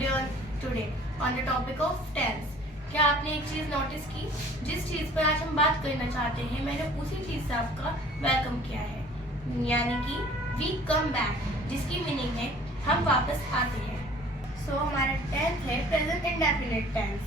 today on the topic of tense. क्या आपने एक चीज नोटिस की? जिस चीज पर आज हम बात करना चाहते हैं मैंने उसी चीज से आपका वेलकम किया है, यानी कि वी कम बैक, जिसकी मीनिंग है हम वापस आते हैं। सो हमारा टेंस है प्रेजेंट इंडेफिनिट टेंस,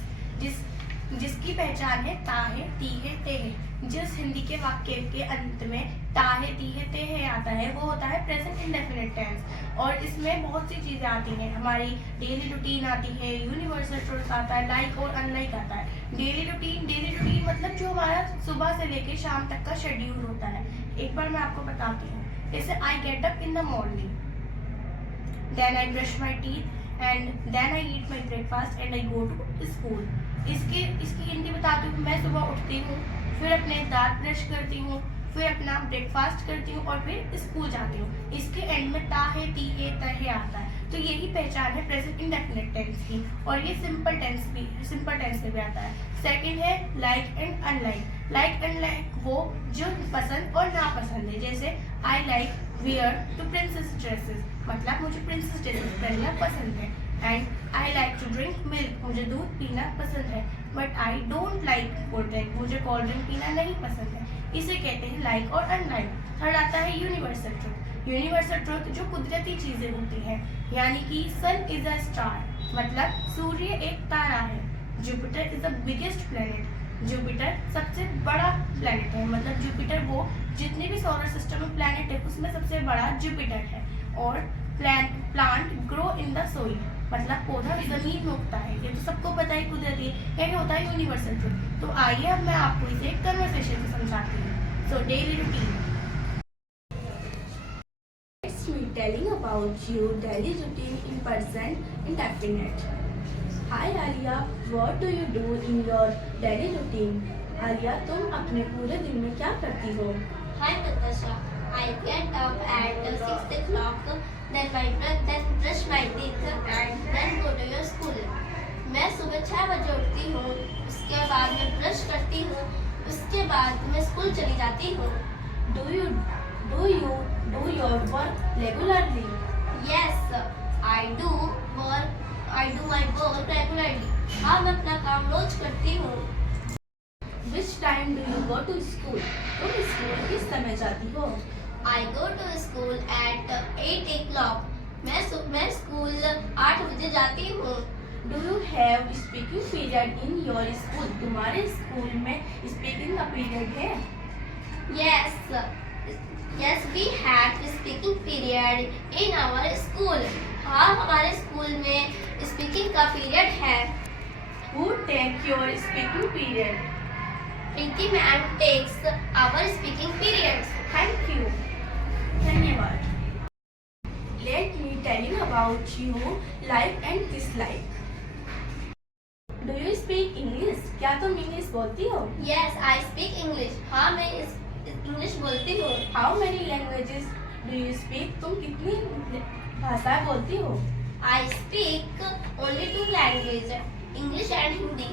जिसकी पहचान है ता है, ती है, ते है। जिस हिंदी के वाक्य के अंत में ता है, ती है, ते है आता है वो होता है प्रेजेंट इंडेफिनिट टेंस। और इसमें बहुत सी चीजें आती हैं, हमारी डेली रूटीन आती है, यूनिवर्सल ट्रुथ आता है, लाइक और अनलाइक आता है। डेली रूटीन मतलब जो हमारा सुबह से लेके शाम तक का शेड्यूल होता है। एक बार मैं आपको बताती हूँ। जैसे I get up in the morning, then I brush my teeth and then I eat my breakfast and I go to school. इसकी हिंदी बताती हूँ। मैं सुबह उठती हूँ, फिर अपने दांत ब्रश करती हूँ, फिर अपना ब्रेकफास्ट करती हूँ और फिर स्कूल जाती हूँ। इसके एंड में ता है, ती है, त है आता है। तो यही पहचान है प्रेजेंट इंडेफिनिट टेंस की। और ये सिंपल टेंस में भी आता है। सेकंड है like and unlike. Like and like वो जो पसंद और नापसंद है। जैसे I like wear to princess dresses, मतलब मुझे प्रिंसेस ड्रेसेस पहनना पसंद है। And I like to drink milk, मुझे दूध पीना पसंद है। But I don't like cold drink, मुझे कोल्ड ड्रिंक पीना नहीं पसंद है। इसे कहते हैं लाइक और अनलाइक। थर्ड आता है यूनिवर्सल ट्रुथ। यूनिवर्सल ट्रुथ जो कुदरती चीजें होती हैं, यानी कि सन इज अ स्टार, मतलब सूर्य एक तारा है। Jupiter is the biggest planet, Jupiter सबसे बड़ा प्लेनेट है, मतलब जुपिटर वो जितने भी सोलर सिस्टम में प्लेनेट है उसमें सबसे बड़ा जुपिटर है। और plant grow in the soil, मतलब पौधा जमीन में उगता है। ये तो सबको पता है, कुदरती है, ये होता है यूनिवर्सल ट्रुथ। तो आइए अब मैं आपको इसे एक कन्वर्सेशन में समझाती हूँ। So daily routine. Let's me telling about your daily routine in present indefinite. Hi Alia, what do you do in your daily routine? Alia, तुम अपने पूरे दिन में क्या करती हो? Hi Natasha, I get up at 6 o'clock, then brush my teeth and then go to your school. मैं सुबह 6 बजे उठती हूँ, उसके बाद मैं ब्रश करती हूँ, उसके बाद मैं स्कूल चली जाती हूँ। Do you do your work regularly? Yes, I do my work regularly. हाँ, मैं अपना काम रोज करती हूँ। Which time do you go to school? तुम स्कूल किस समय जाती हो? I go to school at 8 o'clock. मैं स्कूल 8 बजे जाती हूँ। Do you have speaking period in your school? तुम्हारे स्कूल में speaking का पीरियड है? Yes, we have speaking period in our school. हाँ, हमारे स्कूल में स्पीकिंग का पीरियड है। Who take your speaking period? Preeti ma'am takes our speaking periods. Thank you. धन्यवाद. Let me tell you about you like and dislike. Do you speak English? क्या तुम English बोलती हो? Yes, I speak English. हाँ, मैं English बोलती हूँ। How many languages do you speak? तुम कितनी भाषाएं बोलती हो? I speak only 2 languages, English and Hindi.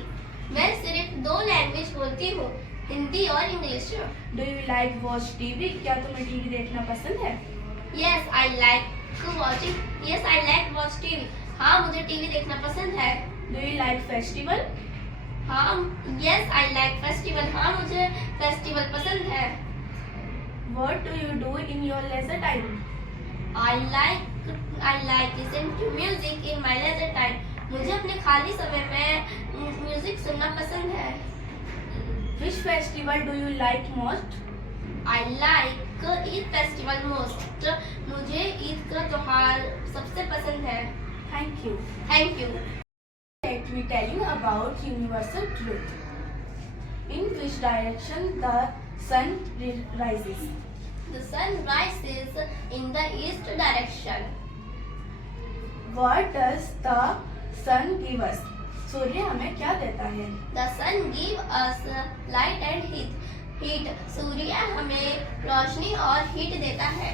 मैं सिर्फ 2 लैंग्वेज बोलती हूँ, हिंदी और English. Do you like watch TV? क्या तुम्हें टीवी देखना पसंद है? Yes, I like watch TV. हाँ, मुझे टीवी देखना पसंद है। Do you like festival? हाँ, yes, I like festival. हाँ, मुझे फेस्टिवल पसंद है। What do you do in your leisure time? I like listen to music in my leisure time. मुझे अपने खाली समय में म्यूजिक सुनना पसंद है। Which festival do you like most? I like Eid festival most. मुझे ईद का त्योहार सबसे पसंद है। Thank you. Thank you. Let me tell you about universal truth. In which direction the sun rises? The sun rises in the east direction. What does the sun give us? सूर्य हमें क्या देता है? The sun gives us light and heat. सूर्य हमें रोशनी और heat देता है।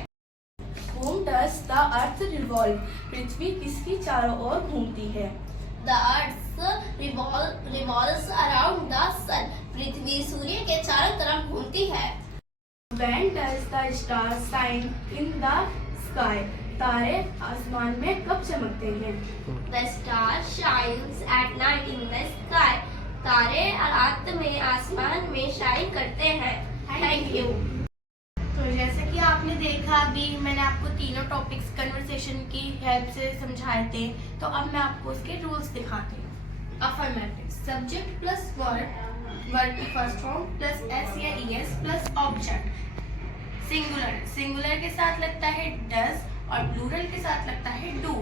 Whom does the earth revolve? पृथ्वी किसकी चारों ओर घूमती है? The earth revolves around the sun. पृथ्वी सूर्य के चारों तरफ घूमती है। When does the star shine in the sky? तारे आसमान में कब चमकते हैं? The star shines at night in the sky. तारे रात में आसमान में शाइन करते हैं। Thank you. तो जैसे कि आपने देखा अभी मैंने आपको तीनों टॉपिक्स कन्वर्सेशन की हेल्प से समझाए थे, तो अब मैं आपको उसके रूल्स दिखाती हूँ। Affirmative, subject plus word, word की फर्स्ट फॉर्म प्लस एस या ES plus object. Singular, singular के साथ लगता है डज और प्लूरल के साथ लगता है डू।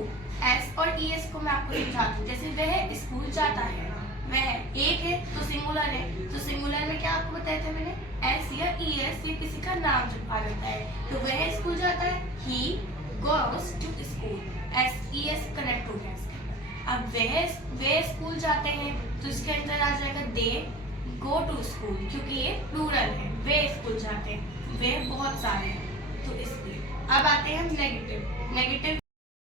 एस और ईएस को मैं आपको समझाती हूँ। जैसे वह स्कूल जाता है, वह एक है तो सिंगुलर है, तो सिंगुलर में क्या आपको बताया था मैंने, एस या ईएस या किसी का नाम जब आ जाता है तो वह स्कूल जाता है, he goes to school, S ES connect हो गया इसके अंदर। अब वे स्कूल जाते हैं तो इसके अंदर आ जाएगा दे गो टू स्कूल, क्योंकि ये प्लूरल है, वे स्कूल जाते हैं, वे बहुत सारे हैं तो इसलिए। अब आते हैं हम नेगेटिव।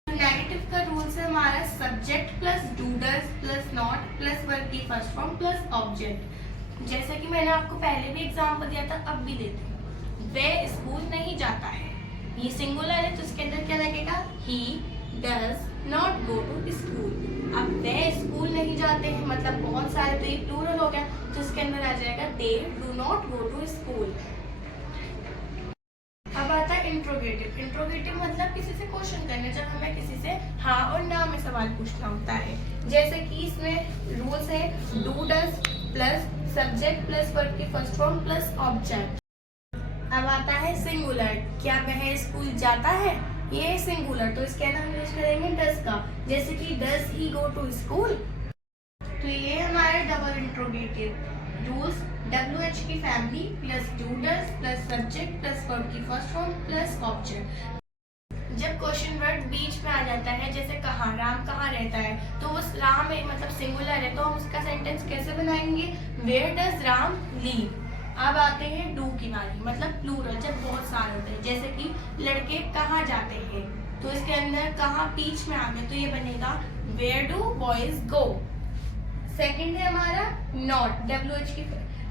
नेगेटिव का रूल्स है हमारा subject plus do does plus not plus verb की फर्स्ट फॉर्म प्लस ऑब्जेक्ट। जैसे कि मैंने आपको पहले भी एग्जाम्पल दिया था, अब भी देती हूँ। वे स्कूल नहीं जाता है, ये सिंगुलर है तो इसके अंदर क्या लगेगा, he does not go to school. अब वे स्कूल नहीं जाते हैं मतलब बहुत सारे, तो ये प्लूरल हो गया तो इसके अंदर आ जाएगा they do not go to school. अब आता है इंट्रोगेटिव। इंट्रोगेटिव मतलब किसी से क्वेश्चन करना, जब हमें किसी से हाँ और ना में सवाल पूछना होता है। जैसे कि इसमें रूल्स है do does plus subject plus verb की फर्स्ट फॉर्म प्लस ऑब्जेक्ट। अब आता है सिंगुलर, क्या वह स्कूल जाता है, ये सिंगुलर तो इसके अंदर हम यूज करेंगे डज का। जैसे कि does he go to school, तो ये हमारा डबल इंट्रोगेटिव। रूल्स WH की family plus do does plus subject plus verb की फर्स्ट फॉर्म प्लस ऑब्जेक्ट। जब क्वेश्चन वर्ड बीच में आ जाता है, जैसे कहाँ, राम कहाँ रहता है, तो उस राम एक मतलब सिंगुलर है तो हम उसका सेंटेंस कैसे बनाएंगे, वेयर डज राम लीव। अब आते हैं डू की बारी, मतलब प्लूरल जब बहुत सारे होते हैं। जैसे कि लड़के कहाँ जाते हैं, तो इसके अंदर कहाँ बीच में आ गए तो ये बनेगा where do boys go. Second है हमारा not,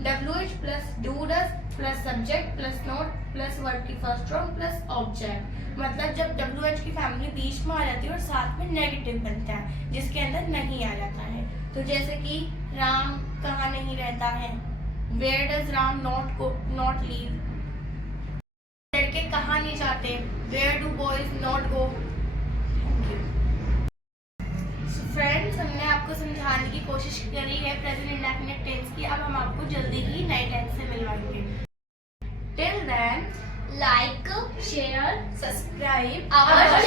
WH plus do does plus subject plus not plus verb की फर्स्ट फॉर्म प्लस ऑब्जेक्ट। मतलब जब WH की फैमिली बीच में आ जाती है और साथ में नेगेटिव बनता है जिसके अंदर नहीं आ जाता है। तो जैसे कि राम कहाँ नहीं रहता है, where does Ram not live. लड़के कहाँ नहीं जाते, where do boys not go. Friends, हमने आपको समझाने की कोशिश करी है प्रेजेंट इंडेफिनिट टेंस की। अब हम आपको जल्दी ही नए टेंस से मिलवाएंगे। Till then like, share, subscribe our